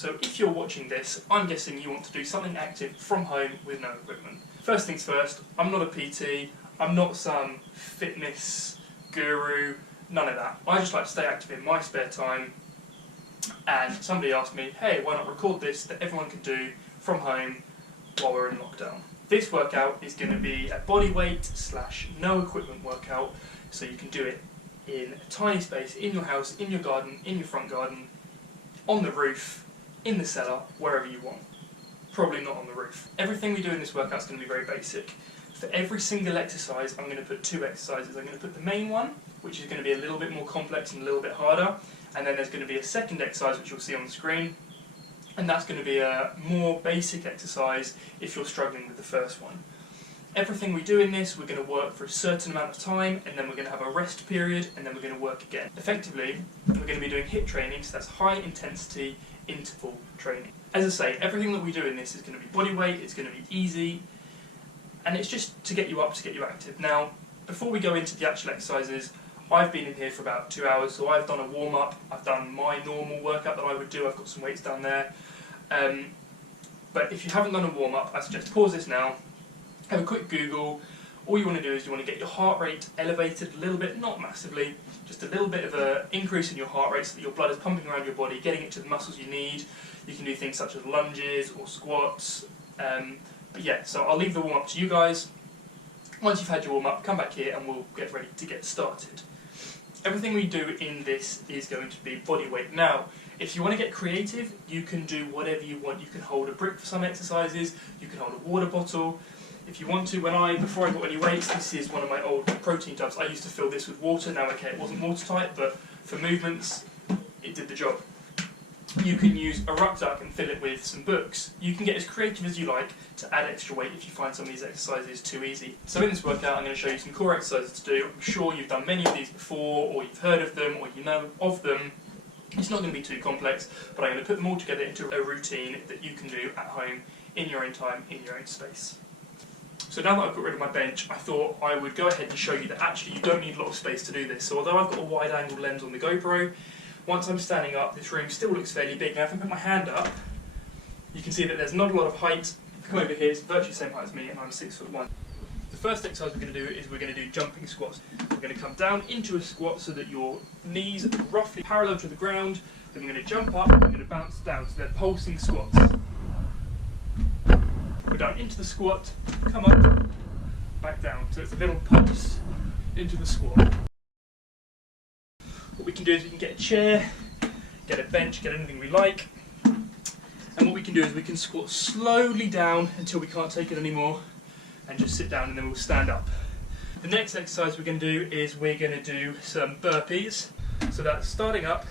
So if you're watching this, I'm guessing you want to do something active from home with no equipment. First things first, I'm not a PT, I'm not some fitness guru, none of that. I just like to stay active in my spare time, and somebody asked me, hey, why not record this that everyone can do from home while we're in lockdown. This workout is going to be a body weight / no equipment workout, so you can do it in a tiny space, in your house, in your garden, in your front garden, on the roof, in the cellar, wherever you want. Probably not on the roof. Everything we do in this workout is going to be very basic. For every single exercise, I'm going to put 2 exercises. I'm going to put the main one, which is going to be a little bit more complex and a little bit harder, and then there's going to be a second exercise, which you'll see on the screen, and that's going to be a more basic exercise if you're struggling with the first one. Everything we do in this, we're going to work for a certain amount of time, and then we're going to have a rest period, and then we're going to work again. Effectively, we're going to be doing HIIT training, so that's high intensity interval training. As I say, everything that we do in this is going to be body weight, it's going to be easy, and it's just to get you up, to get you active. Now, before we go into the actual exercises, I've been in here for about 2 hours, so I've done a warm-up, I've done my normal workout that I would do, I've got some weights down there. But if you haven't done a warm-up, I suggest pause this now, have a quick Google. All you want to do is you want to get your heart rate elevated a little bit, not massively, just a little bit of an increase in your heart rate so that your blood is pumping around your body, getting it to the muscles you need. You can do things such as lunges or squats. But yeah, so I'll leave the warm-up to you guys. Once you've had your warm-up, come back here and we'll get ready to get started. Everything we do in this is going to be body weight. Now, if you want to get creative, you can do whatever you want. You can hold a brick for some exercises, you can hold a water bottle. If you want to, before I got any weights, this is one of my old protein tubs. I used to fill this with water. Now, okay, it wasn't watertight, but for movements, it did the job. You can use a rucksack and fill it with some books. You can get as creative as you like to add extra weight if you find some of these exercises too easy. So in this workout, I'm going to show you some core exercises to do. I'm sure you've done many of these before, or you've heard of them, or you know of them. It's not going to be too complex, but I'm going to put them all together into a routine that you can do at home, in your own time, in your own space. So now that I've got rid of my bench, I thought I would go ahead and show you that actually you don't need a lot of space to do this. So although I've got a wide angle lens on the GoPro, once I'm standing up, this room still looks fairly big. Now if I put my hand up, you can see that there's not a lot of height. Come over here, it's virtually the same height as me, and I'm 6'1". The first exercise we're going to do is we're going to do jumping squats. We're going to come down into a squat so that your knees are roughly parallel to the ground. Then we're going to jump up and we're going to bounce down. So they're pulsing squats. Go down into the squat, come up, back down. So it's a little pulse into the squat. What we can do is we can get a chair, get a bench, get anything we like. And what we can do is we can squat slowly down until we can't take it anymore and just sit down, and then we'll stand up. The next exercise we're going to do is we're going to do some burpees. So that's starting up,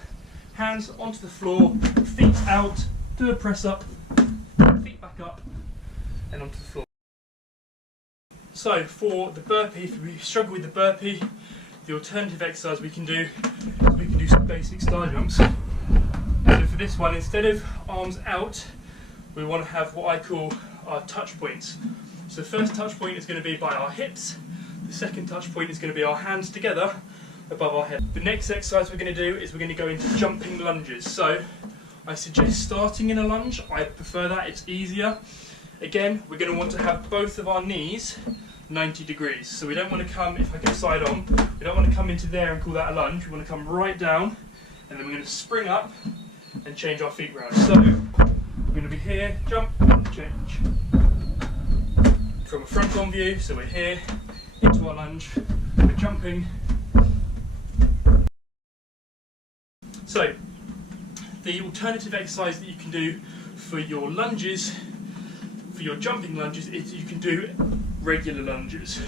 hands onto the floor, feet out, do a press up, feet back up, and onto the floor. So for the burpee, if we struggle with the burpee, the alternative exercise we can do is we can do some basic star jumps. So for this one, instead of arms out, we want to have what I call our touch points. So the first touch point is going to be by our hips, the second touch point is going to be our hands together above our head. The next exercise we're going to do is we're going to go into jumping lunges. So I suggest starting in a lunge, I prefer that, it's easier. Again, we're going to want to have both of our knees 90 degrees. So we don't want to come, if I go side on, we don't want to come into there and call that a lunge. We want to come right down, and then we're going to spring up and change our feet round. So we're going to be here, jump, change. From a front on view, so we're here, into our lunge, we're jumping. So the alternative exercise that you can do for your lunges, for your jumping lunges, is you can do regular lunges.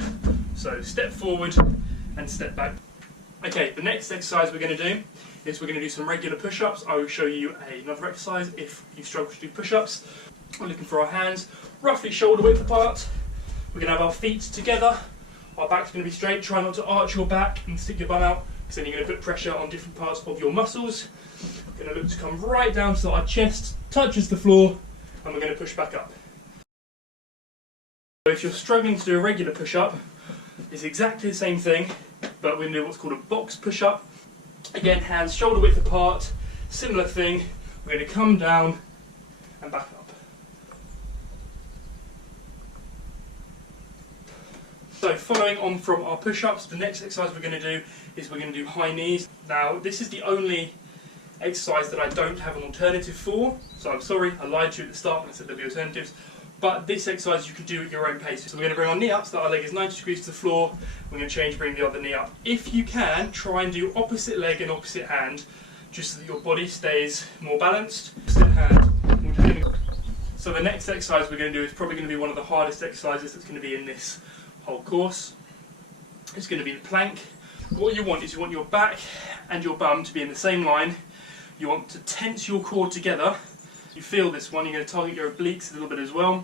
So step forward and step back. Okay, the next exercise we're going to do is we're going to do some regular push-ups. I will show you another exercise if you struggle to do push-ups. We're looking for our hands roughly shoulder width apart. We're going to have our feet together. Our back's going to be straight. Try not to arch your back and stick your bum out, because then you're going to put pressure on different parts of your muscles. We're going to look to come right down so our chest touches the floor, and we're going to push back up. So if you're struggling to do a regular push-up, it's exactly the same thing, but we're going to do what's called a box push-up. Again, hands shoulder width apart, similar thing. We're going to come down and back up. So following on from our push-ups, the next exercise we're going to do is we're going to do high knees. Now this is the only exercise that I don't have an alternative for, so I'm sorry, I lied to you at the start when I said there'll be alternatives, but this exercise you can do at your own pace. So we're going to bring our knee up so that our leg is 90 degrees to the floor. We're going to change, bring the other knee up. If you can, try and do opposite leg and opposite hand, just so that your body stays more balanced. Opposite hand. So the next exercise we're going to do is probably going to be one of the hardest exercises that's going to be in this whole course. It's going to be the plank. What you want is you want your back and your bum to be in the same line. You want to tense your core together. You feel this one, you're going to target your obliques a little bit as well.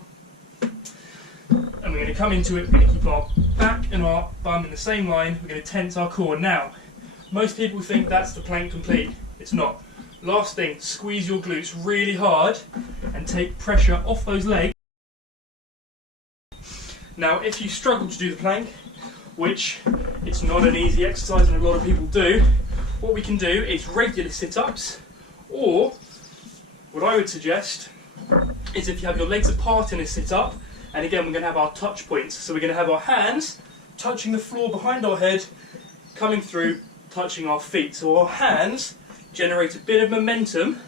And we're going to come into it, we're going to keep our back and our bum in the same line, we're going to tense our core. Now, most people think that's the plank complete. It's not. Last thing, squeeze your glutes really hard and take pressure off those legs. Now, if you struggle to do the plank, which it's not an easy exercise and a lot of people do, what we can do is regular sit-ups, or what I would suggest is if you have your legs apart in a sit-up, and again we're going to have our touch points. So we're going to have our hands touching the floor behind our head, coming through, touching our feet. So our hands generate a bit of momentum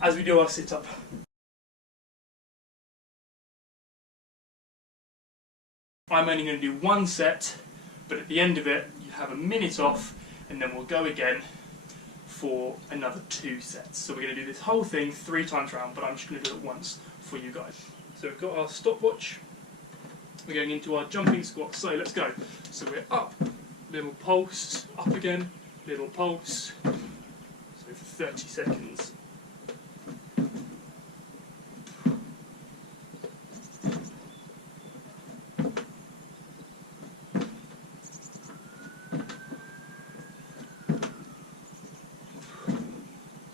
as we do our sit-up. I'm only going to do one set, but at the end of it you have a minute off, and then we'll go again for another 2 sets. So we're going to do this whole thing 3 times round, but I'm just going to do it once for you guys. So we've got our stopwatch, we're going into our jumping squats, so let's go. So we're up, little pulse, up again, little pulse, so for 30 seconds.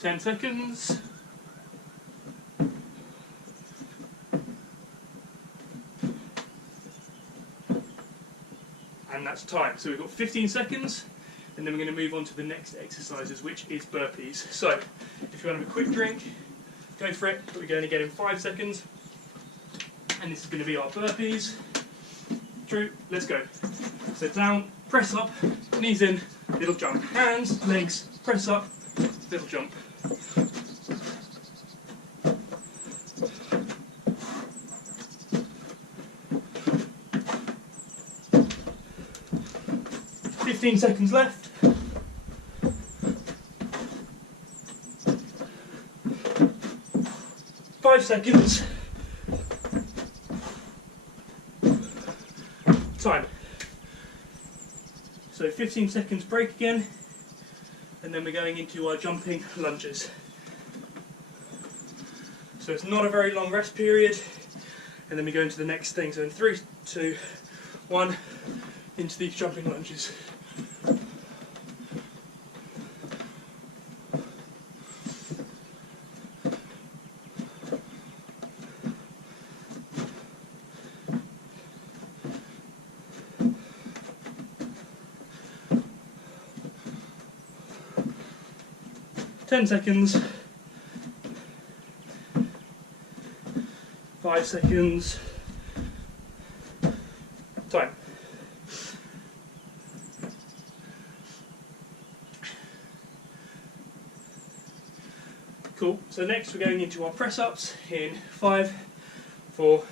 Ten seconds. And that's time. So we've got 15 seconds, and then we're going to move on to the next exercises, which is burpees. So if you want to have a quick drink, go for it, but we're going to get in 5 seconds. And this is going to be our burpees. True, let's go. So down, press up, knees in, little jump. Hands, legs, press up, little jump. Fifteen seconds left. Five seconds. Time. So 15 seconds break again, and then we're going into our jumping lunges. So it's not a very long rest period, and then we go into the next thing. So in 3, 2, 1, into these jumping lunges. Ten seconds. 5 seconds. Time. Cool. So next we're going into our press ups in 5, 4,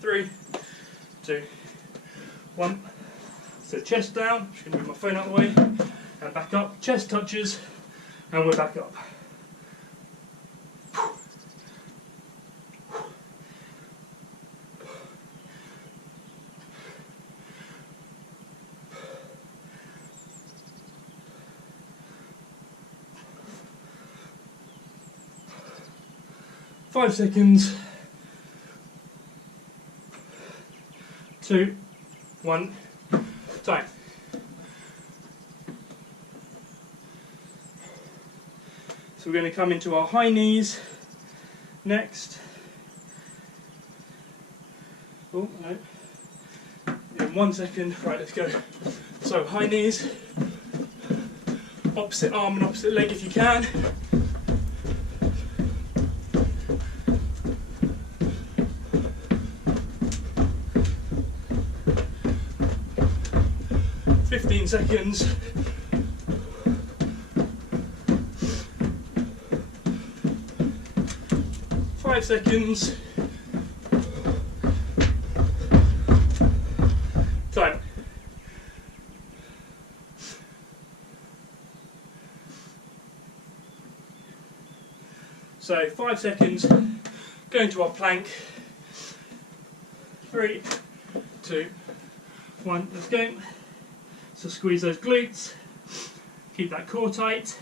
3, 2, 1. So chest down. I'm just going to move my phone out of the way and back up. Chest touches, and we're back up. 5 seconds. 2, 1, time. So we're going to come into our high knees next. Oh, no. In 1 second. Right, let's go. So high knees, opposite arm and opposite leg if you can. 15 seconds. 5 seconds. Time. So 5 seconds, go into our plank. 3, 2, 1, let's go. So squeeze those glutes, keep that core tight.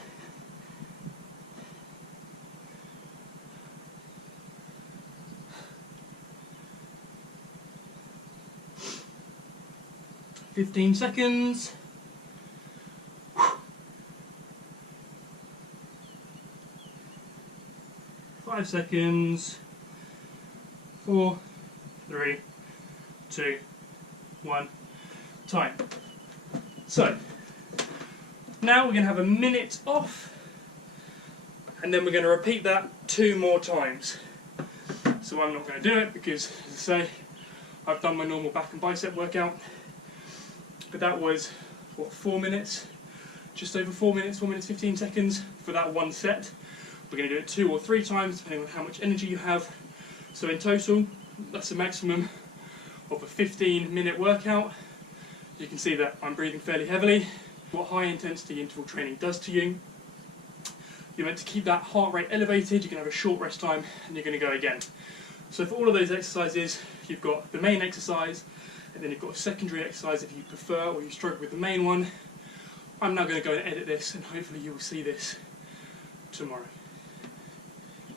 "15 seconds. 5 seconds. 4, 3, 2, 1. Time. So, now we're going to have a minute off, and then we're going to repeat that 2 more times. So I'm not going to do it because, as I say, I've done my normal back and bicep workout. But that was, what, 4 minutes? Just over 4 minutes, 4 minutes 15 seconds for that one set. We're going to do it 2 or 3 times depending on how much energy you have. So in total, that's a maximum of a 15-minute workout. You can see that I'm breathing fairly heavily. What high intensity interval training does to you. You're meant to keep that heart rate elevated, you're going to have a short rest time, and you're going to go again. So for all of those exercises, you've got the main exercise, and then you've got a secondary exercise if you prefer or you struggle with the main one. I'm now going to go and edit this, and hopefully you will see this tomorrow.